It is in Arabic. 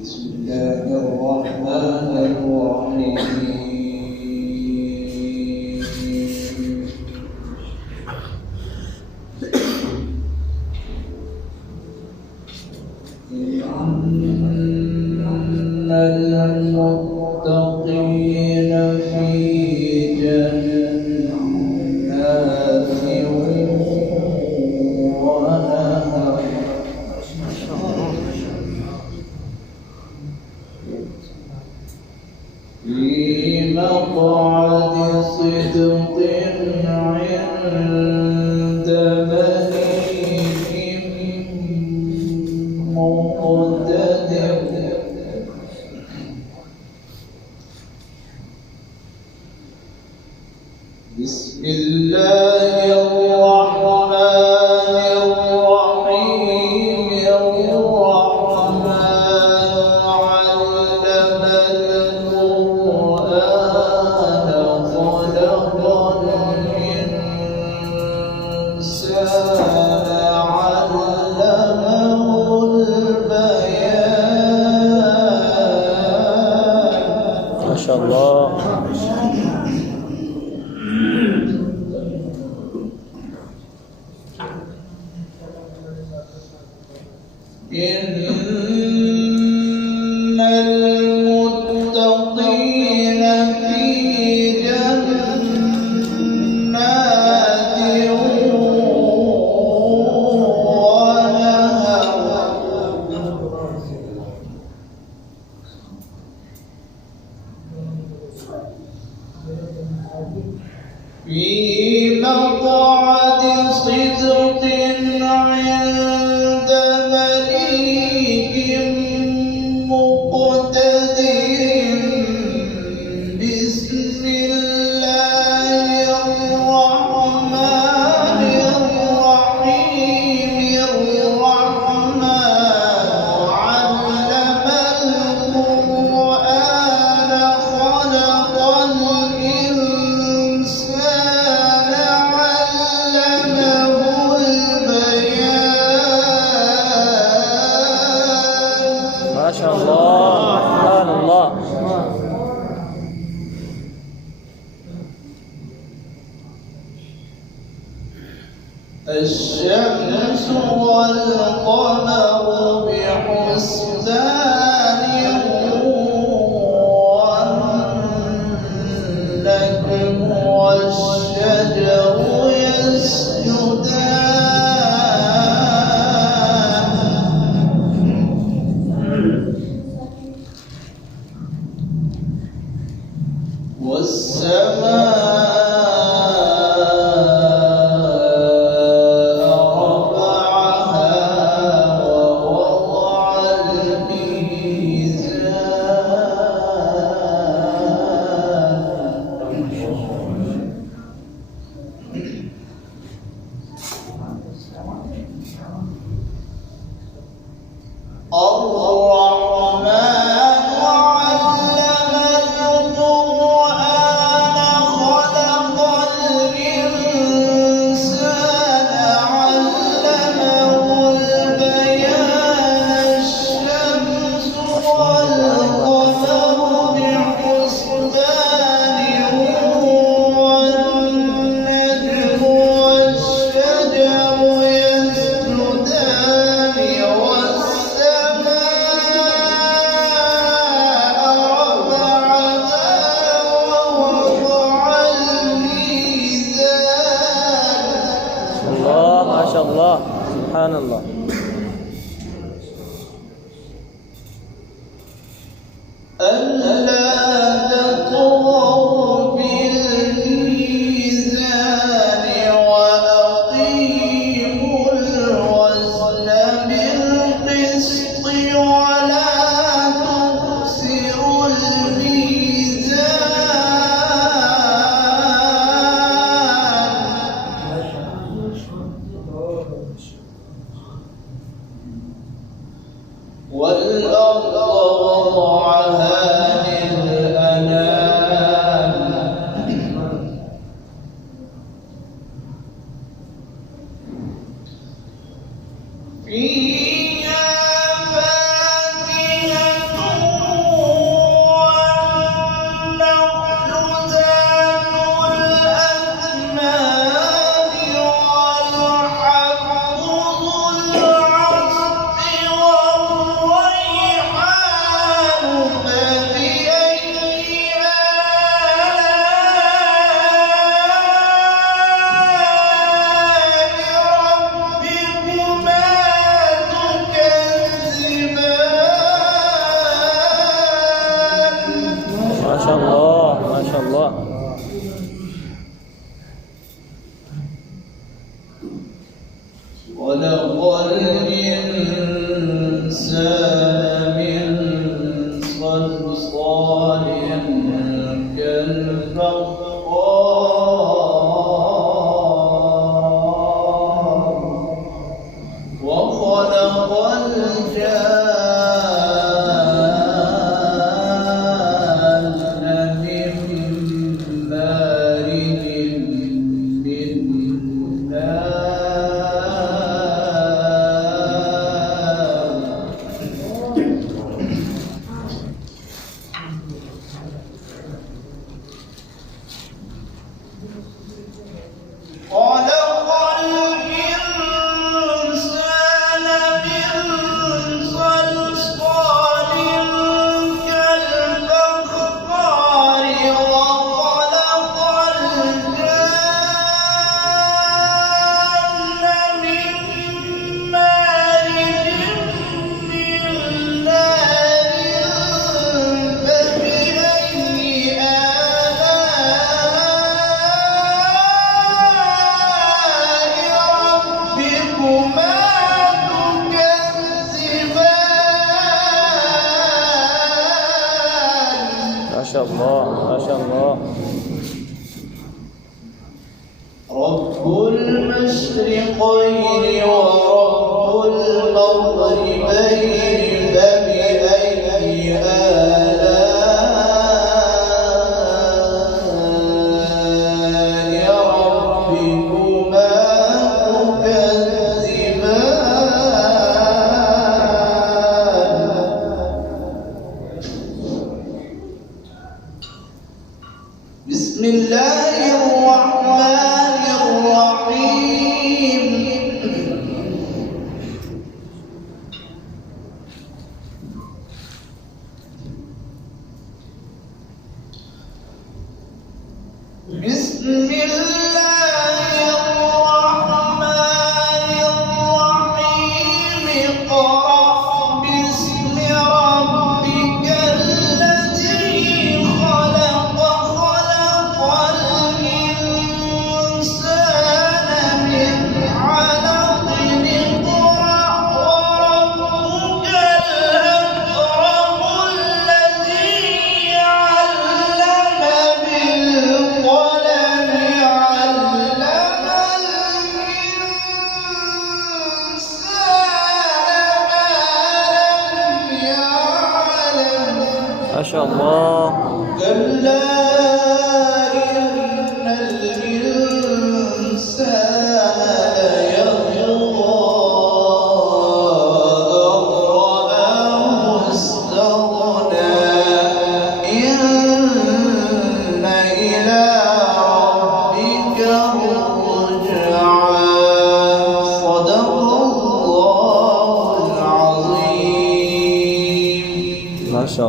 بسم الله الرحمن الرحيم الرحمن علم القرآن خلق الإنسان علمه البيان. ما شاء الله. إن المتقين في جنات ونهر في مقعد صدق عند مليك مقتدر. بسم الله الرحمن الرحيم الرحمن علم القرآن خلق الإنسان علمه البيان. ما شاء الله. سبحان الله. الشمس والقمر بحسبان والنجم والشجر يسجدان والسماء الرحمن علم القرآن خلق الله. خلق الإنسان من صلصال كالفخار وخلق الجان من مارج من خلق الإنسان من صلصال كالفخار وخلق الجان من مارج من نار فبأي ربكما تكذبان ما شاء الله ما شاء الله. رب المشرقين ورب المغربين فبأي آلاء ربكما تكذبان بسم الله الرحمن الرحيم بسم الله الرحمن الرحيم اقرأ باسم ربك الذي خلق خلق الإنسان من علق اقرأ وربك الأكرم الذي علم بالقلم علم الإنسان ما شاء الله. كلا إن الإنسان ليطغى أن رآه استغنى إن إلى ربك الرجعى صدق الله العظيم. ما شاء الله.